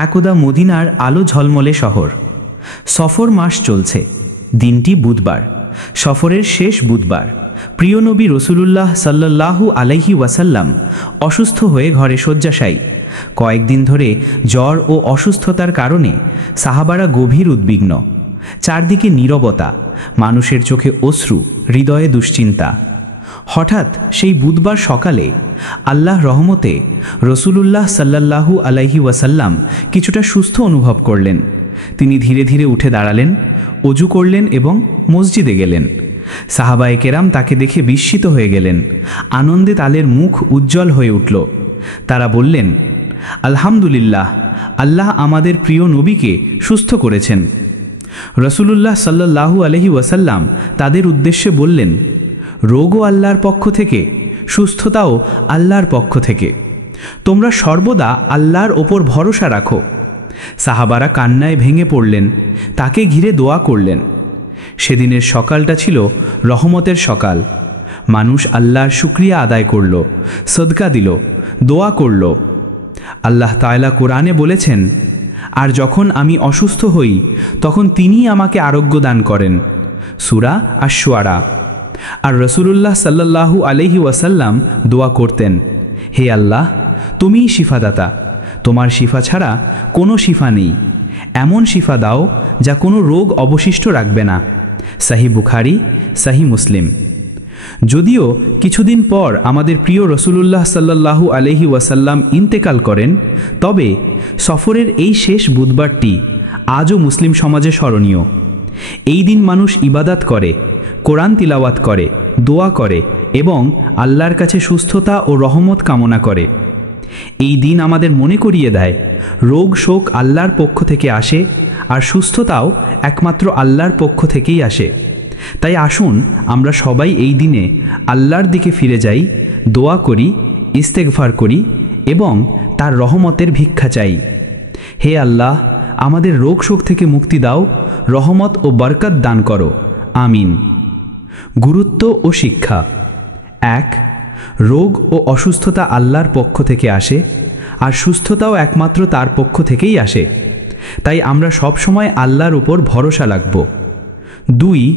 একদা মদিনার আলো ঝলমলে শহর। সফর মাস চলছে। দিনটি বুধবার, সফরের শেষ বুধবার। প্রিয় নবী রসুলুল্লাহ সাল্লাল্লাহু আলাইহি ওয়াসাল্লাম অসুস্থ হয়ে ঘরে শয্যাশায়ী। কয়েকদিন ধরে জ্বর ও অসুস্থতার কারণে সাহাবারা গভীর উদ্বিগ্ন। চারদিকে নীরবতা, মানুষের চোখে অশ্রু, হৃদয়ে দুশ্চিন্তা। হঠাৎ সেই বুধবার সকালে আল্লাহ রহমতে রসুলুল্লাহ সাল্লাল্লাহু আলাইহি ওয়াসাল্লাম কিছুটা সুস্থ অনুভব করলেন। তিনি ধীরে ধীরে উঠে দাঁড়ালেন, অজু করলেন এবং মসজিদে গেলেন। সাহাবায়ে কেরাম তাকে দেখে বিস্মিত হয়ে গেলেন। আনন্দে তাদের মুখ উজ্জ্বল হয়ে উঠল। তারা বললেন, আলহামদুলিল্লাহ, আল্লাহ আমাদের প্রিয় নবীকে সুস্থ করেছেন। রসুলুল্লাহ সাল্লাল্লাহু আলাইহি ওয়াসাল্লাম তাদের উদ্দেশ্যে বললেন, রোগও আল্লাহর পক্ষ থেকে, সুস্থতাও আল্লাহর পক্ষ থেকে। তোমরা সর্বদা আল্লাহর ওপর ভরসা রাখো। সাহাবারা কান্নায় ভেঙে পড়লেন, তাকে ঘিরে দোয়া করলেন। সেদিনের সকালটা ছিল রহমতের সকাল। মানুষ আল্লাহর শুকরিয়া আদায় করল, সদকা দিল, দোয়া করল। আল্লাহ তাআলা কোরআনে বলেছেন, আর যখন আমি অসুস্থ হই তখন তিনিই আমাকে আরোগ্য দান করেন। সূরা আশ-শুআরা। আর রসুলুল্লাহ সাল্লাল্লাহু আলাইহি ওয়াসাল্লাম দোয়া করতেন, হে আল্লাহ, তুমিই শিফাদাতা, তোমার শিফা ছাড়া কোনো শিফা নেই। এমন শিফা দাও যা কোনো রোগ অবশিষ্ট রাখবে না। সহিহ বুখারী, সহিহ মুসলিম। যদিও কিছুদিন পর আমাদের প্রিয় রসুলুল্লাহ সাল্লাল্লাহু আলাইহি ওয়াসাল্লাম ইন্তেকাল করেন, তবে সফরের এই শেষ বুধবারটি আজও মুসলিম সমাজে স্মরণীয়। এই দিন মানুষ ইবাদত করে, কোরআন তিলাওয়াত করে, দোয়া করে এবং আল্লাহর কাছে সুস্থতা ও রহমত কামনা করে। এই দিন আমাদের মনে করিয়ে দেয়, রোগ শোক আল্লাহর পক্ষ থেকে আসে, আর সুস্থতাও একমাত্র আল্লাহর পক্ষ থেকেই আসে। তাই আসুন আমরা সবাই এই দিনে আল্লাহর দিকে ফিরে যাই, দোয়া করি, ইস্তেগফার করি এবং তার রহমতের ভিক্ষা চাই। হে আল্লাহ, আমাদের রোগ শোক থেকে মুক্তি দাও, রহমত ও বরকত দান করো, আমিন। গুরুত্ব ও শিক্ষা। ১. রোগ ও অসুস্থতা আল্লাহর পক্ষ থেকে আসে, আর সুস্থতাও একমাত্র তার পক্ষ থেকেই আসে। তাই আমরা সব সময় আল্লাহর উপর ভরসা রাখব। ২.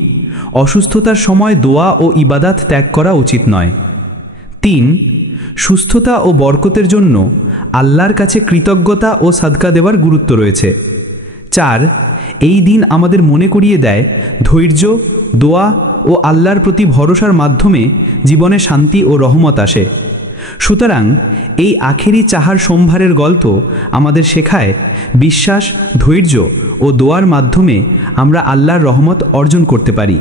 অসুস্থতার সময় দোয়া ও ইবাদত ত্যাগ করা উচিত নয়। ৩. সুস্থতা ও বরকতের জন্য আল্লাহর কাছে কৃতজ্ঞতা ও সাদকা দেওয়ার গুরুত্ব রয়েছে। ৪. এই দিন আমাদের মনে করিয়ে দেয়, ধৈর্য, দোয়া ও আল্লাহর প্রতি ভরসার মাধ্যমে জীবনে শান্তি ও রহমত আসে। সুতরাং এই আখেরি চাহার সোমবারের গল্প আমাদের শেখায়, বিশ্বাস, ধৈর্য ও দোয়ার মাধ্যমে আমরা আল্লাহর রহমত অর্জন করতে পারি।